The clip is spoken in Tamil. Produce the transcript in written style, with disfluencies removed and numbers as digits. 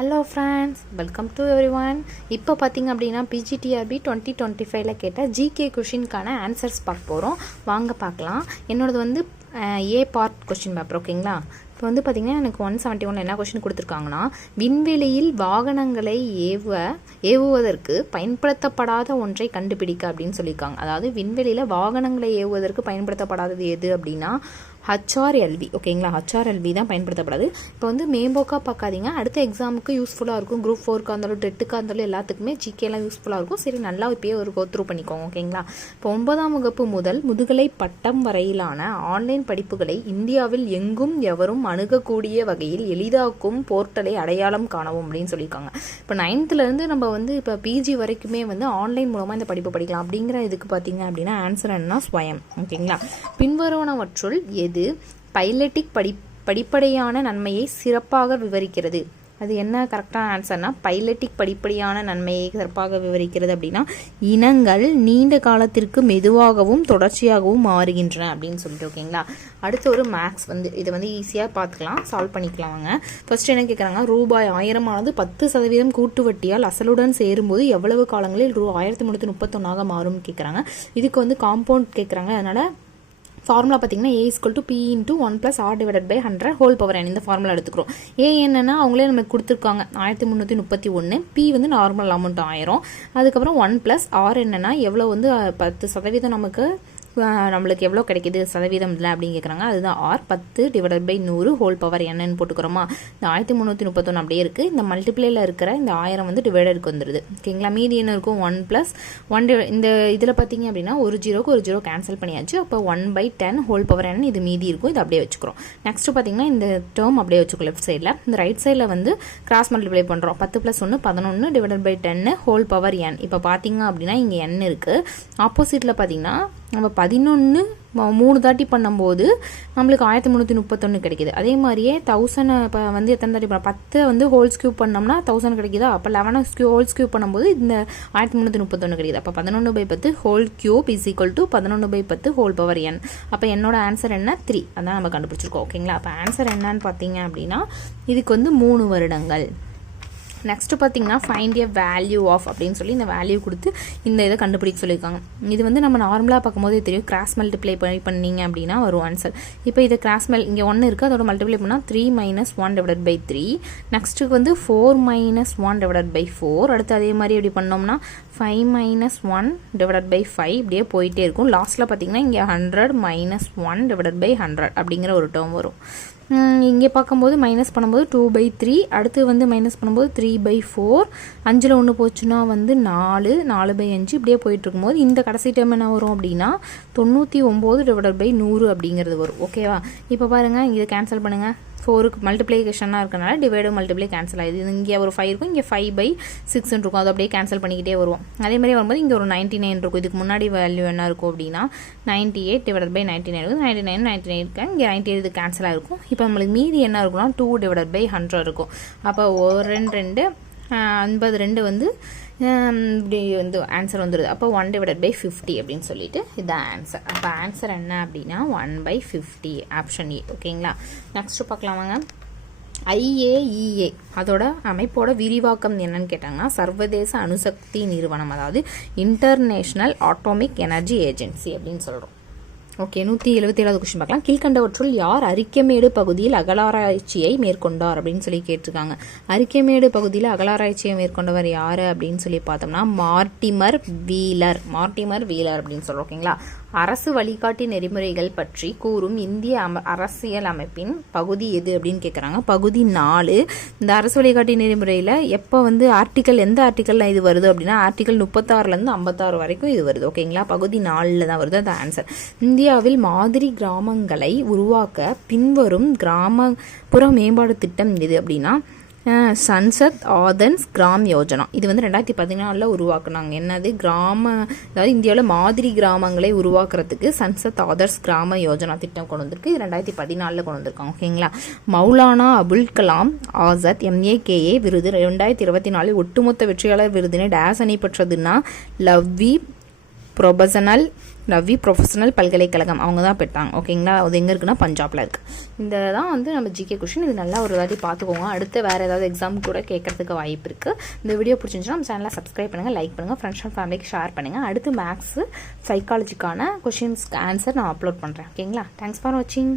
Hello friends, welcome to every one. இப்போ பார்த்தீங்க அப்படின்னா பிஜிடிஆர்பி 2025 கேட்ட ஜிகே கொஷினுக்கான ஆன்சர்ஸ் பார்க்க போகிறோம். வாங்க பார்க்கலாம். என்னோடது வந்து ஏ பார்ட் கொஷின் பேப்பர். ஓகேங்களா? இப்போ வந்து பார்த்திங்கன்னா எனக்கு 171 என்ன கொஷின் கொடுத்துருக்காங்கன்னா, விண்வெளியில் வாகனங்களை ஏவுவதற்கு பயன்படுத்தப்படாத ஒன்றை கண்டுபிடிக்க அப்படின்னு சொல்லியிருக்காங்க. அதாவது விண்வெளியில் வாகனங்களை ஏவுவதற்கு பயன்படுத்தப்படாதது எது அப்படின்னா HRLV. ஓகேங்களா? HRLV தான் பயன்படுத்தப்படாது. இப்போ வந்து மேம்போக்காக பார்க்காதீங்க, அடுத்த எக்ஸாமுக்கு யூஸ்ஃபுல்லாக இருக்கும். குரூப் 4க்காக இருந்தாலும் டெட்டுக்காக இருந்தாலும் எல்லாத்துக்குமே ஜிகேலாம் யூஸ்ஃபுல்லாக இருக்கும். சரி, நல்லா இப்போயே ஒரு கோத்ரூ பண்ணிக்கோங்க. ஓகேங்களா? இப்போ 9ஆம் வகுப்பு முதல் முதுகலை பட்டம் வரையிலான ஆன்லைன் படிப்புகளை இந்தியாவில் எங்கும் எவரும் அணுகக்கூடிய வகையில் எளிதாக்கும் போர்ட்டலை அடையாளம் காணவும் அப்படின்னு சொல்லியிருக்காங்க. இப்போ 9th நம்ம வந்து இப்போ பிஜி வரைக்குமே வந்து ஆன்லைன் மூலமாக இந்த படிப்பு படிக்கலாம். அப்படிங்கிற இதுக்கு பார்த்தீங்க அப்படின்னா ஆன்சர் என்ன? ஸ்வயம். ஓகேங்களா? பின்வருவனவற்றுள் எது பைலட்டிக் படிப்படியான நன்மையை சிறப்பாக விவரிக்கிறது? அது என்ன கரெக்டான ஆன்சர்னா, பைலட்டிக் படிப்படியான நன்மையை சிறப்பாக விவரிக்கிறது அப்படின்னா இனங்கள் நீண்ட காலத்திற்கு மெதுவாகவும் தொடர்ச்சியாகவும் மாறுகின்றன அப்படின்னு சொல்லிட்டு. ஓகேங்களா? அடுத்து ஒரு மேக்ஸ் வந்து இதை வந்து ஈஸியாக பார்த்துக்கலாம், சால்வ் பண்ணிக்கலாம். வாங்க. ஃபர்ஸ்ட் என்ன கேட்குறாங்க, ரூபாய் 1000 10% கூட்டு வட்டியால் அசலுடன் சேரும்போது எவ்வளவு காலங்களில் ரூ 1331 மாறும் கேட்குறாங்க. இதுக்கு வந்து காம்பவுண்ட் கேட்குறாங்க. அதனால் ஃபார்முலா பார்த்தீங்கன்னா A = P × 1 + R/100 whole power n. இந்த ஃபார்முலா எடுத்துக்கிறோம். ஏ என்னன்னா அவங்களே நமக்கு கொடுத்துருக்காங்க 1331. P வந்து நார்மல் அமௌண்ட் 1000. அதுக்கப்புறம் 1 + R என்னன்னா எவ்வளோ வந்து 10% நமக்கு நம்மளுக்கு எவ்வளோ கிடைக்கிது சதவீதம் இல்லை அப்படின்னு கேட்குறாங்க. அதுதான் R. 10/100 ஹோல் பவர் என்னன்னு போட்டுக்கிறோமா. இந்த 1331 அப்படியே இருக்குது. இந்த மல்டிப்ளேயில் இருக்கிற இந்த 1000 வந்து டிவைடருக்கு வந்துடுது. ஓகேங்களா? மீதி என்ன இருக்கும்? 1 + 1. இந்த இதில் பார்த்தீங்க அப்படின்னா ஒரு ஜீரோக்கு ஒரு ஜீரோ கேன்சல் பண்ணியாச்சு. அப்போ 1/10 ஹோல் பவர் n இது மீதி இருக்கும். இது அப்படியே வச்சுக்கிறோம். நெக்ஸ்ட் பார்த்தீங்கன்னா இந்த டேர்ம் அப்படியே வச்சுக்கோ லெஃப்ட் சைடில். இந்த ரைட் சைடில் வந்து கிராஸ் மல்டிப்ளை பண்ணுறோம். 10 + 1 11 /10 ஹோல் பவர் n. இப்போ பார்த்தீங்க அப்படின்னா இங்கே n இருக்குது. ஆப்போசிட்டில் பார்த்தீங்கன்னா நம்ம 11 3 தாட்டி பண்ணும்போது நம்மளுக்கு 1331 கிடைக்கிது. அதே மாதிரியே 1000 இப்போ வந்து எத்தனை தாட்டி பண்ண 10 வந்து ஹோல்ஸ் கியூப் பண்ணோம்னா 1000 கிடைக்குதா. அப்போ 11 ஹோல்ஸ் கியூப் பண்ணும்போது இந்த 1331 கிடைக்குது. அப்போ 11/10 whole cube = 11/10 whole power n. அப்போ என்னோட ஆன்சர் என்ன? 3. அதான் நம்ம கண்டுபிடிச்சிருக்கோம். ஓகேங்களா? அப்போ ஆன்சர் என்னன்னு பார்த்தீங்க அப்படின்னா இதுக்கு வந்து 3 வருடங்கள். நெக்ஸ்ட் பார்த்தீங்கன்னா ஃபைண்ட் எ வேல்யூ ஆஃப் அப்படின்னு சொல்லி இந்த வேல்யூ கொடுத்து இந்த இதை கண்டுபிடிக்க சொல்லியிருக்காங்க. இது வந்து நம்ம நார்மலாக பார்க்கும்போது தெரியும். கிராஸ் மல்டிப்ளை பண்ணிங்க அப்படின்னா வரும் ஆன்சர். இப்போ இதை இங்கே 1 இருக்குது, அதோட மல்டிப்ளை பண்ணால் 3 - 1/3. நெக்ஸ்ட்டுக்கு வந்து 4 - 1/4. அடுத்து அதே மாதிரி எப்படி பண்ணோம்னா 5 - 1/5 இப்படியே போயிட்டே இருக்கும். லாஸ்ட்டில் பார்த்தீங்கன்னா இங்கே 100 - 1/100 அப்படிங்கிற ஒரு டேர்ம் வரும். இங்கே பார்க்கும்போது மைனஸ் பண்ணும்போது 2/3. அடுத்து வந்து மைனஸ் பண்ணும்போது 3/4. 5ல் 1 போச்சுன்னா வந்து 4/5 இப்படியே போயிட்டு இருக்கும்போது இந்த கடைசி டைம் என்ன வரும் அப்படின்னா 99/100 அப்படிங்கிறது வரும். ஓகேவா? இப்போ பாருங்கள், இதை கேன்சல் பண்ணுங்கள். 4க்கு மல்டிப்ளிகேஷனாக இருக்கனால டிவைடு மல்டிப்ளை கேன்சல் ஆகிடுது. இங்கே ஒரு 5 இருக்கும், இங்கே 5/6 இருக்கும். அது அப்படியே கேன்சல் பண்ணிக்கிட்டே வருவோம். அதே மாதிரி வரும்போது இங்கே ஒரு 99 இருக்கும். இதுக்கு முன்னாடி வேல்யூ என்ன இருக்கும் அப்படின்னா 98/99 இருக்கும். 99 இருக்கு, இங்கே 98 இது கேன்சல் ஆகிருக்கும். இப்போ நம்மளுக்கு மீதி என்ன இருக்குன்னா 2/100 இருக்கும். அப்போ 2 52 வந்து இப்படி வந்து ஆன்சர் வந்துடுது. அப்போ 1/50 அப்படின்னு சொல்லிட்டு இதுதான் ஆன்சர். அப்போ ஆன்சர் என்ன அப்படின்னா 1/50 ஆப்ஷன் ஏ. ஓகேங்களா? நெக்ஸ்ட் பார்க்கலாம் வாங்க. IAEA அதோட அமைப்போட விரிவாக்கம் என்னன்னு கேட்டாங்கன்னா சர்வதேச அணுசக்தி நிறுவனம், அதாவது இன்டர்நேஷனல் ஆட்டோமிக் எனர்ஜி ஏஜென்சி அப்படின்னு சொல்கிறோம். ஓகே, 177வது கொஸ்டின் பார்க்கலாம். கீழ்கண்டவற்றுள் யார் அரிக்கமேடு பகுதியில் அகலாராய்ச்சியை மேற்கொண்டார் அப்படின்னு சொல்லி கேட்டிருக்காங்க. அரிக்கமேடு பகுதியில் அகலாராய்ச்சியை மேற்கொண்டவர் யார் அப்படின்னு சொல்லி பார்த்தோம்னா மார்டிமர் வீலர் அப்படின்னு சொல்கிறோம். ஓகேங்களா? அரசு வழிகாட்டி நெறிமுறைகள் பற்றி கூறும் இந்திய அரசியல் அமைப்பின் பகுதி எது அப்படின்னு கேட்குறாங்க. பகுதி 4. இந்த அரசு வழிகாட்டி நெறிமுறையில் எப்போ வந்து ஆர்டிக்கல் எந்த ஆர்டிக்கலில் இது வருது அப்படின்னா ஆர்டிக்கல் 36லேருந்து 56 வரைக்கும் இது வருது. ஓகேங்களா? பகுதி 4 தான் வருது. அது ஆன்சர். இந்தியாவில் மாதிரி கிராமங்களை உருவாக்க பின்வரும் கிராமப்புற மேம்பாடு திட்டம் எது அப்படின்னா சன்சத் ஆதர்ஷ் கிராம் யோஜனா. இது வந்து 2014 உருவாக்குனாங்க. என்னது அதாவது இந்தியாவில் மாதிரி கிராமங்களை உருவாக்குறதுக்கு சன்சத் ஆதர்ஷ் கிராம யோஜனா திட்டம் கொண்டு வந்திருக்கு. இது 2014 கொண்டு வந்திருக்காங்க. ஓகேங்களா? மௌலானா அபுல் கலாம் ஆசாத் MAKA விருது 2024 ஒட்டுமொத்த வெற்றியாளர் விருதினை டேஸ் அணி பெற்றதுன்னா லவ்வி ப்ரொபஷனல் ரவி ப்ரொஃபஷனல் பல்கலைக்கழகம் அவங்க தான் பெற்றாங்க. ஓகேங்களா, அது எங்கே இருக்குன்னா பஞ்சாபில் இருக்குது. இந்த தான் வந்து நம்ம ஜிகே கொஷின். இது நல்லா ஒரு வாட்டி பார்த்துக்கோங்க. அடுத்து வேறு ஏதாவது எக்ஸாம் கூட கேட்கறதுக்கு வாய்ப்பு இருக்குது. இந்த வீடியோ பிடிச்சிருந்துச்சுன்னா நம்ம சேனலை சப்ஸ்கிரைப் பண்ணுங்கள், லைக் பண்ணுங்கள், ஃப்ரெண்ட்ஸ் அண்ட் ஃபேமிலிக்கு ஷேர் பண்ணுங்கள். அடுத்து மேக்ஸு சைக்காலஜிக்கான கொஷின்ஸ்க்கு ஆன்சர் நான் அப்லோட் பண்ணுறேன். ஓகேங்களா, தேங்க்ஸ் ஃபார் வாட்சிங்.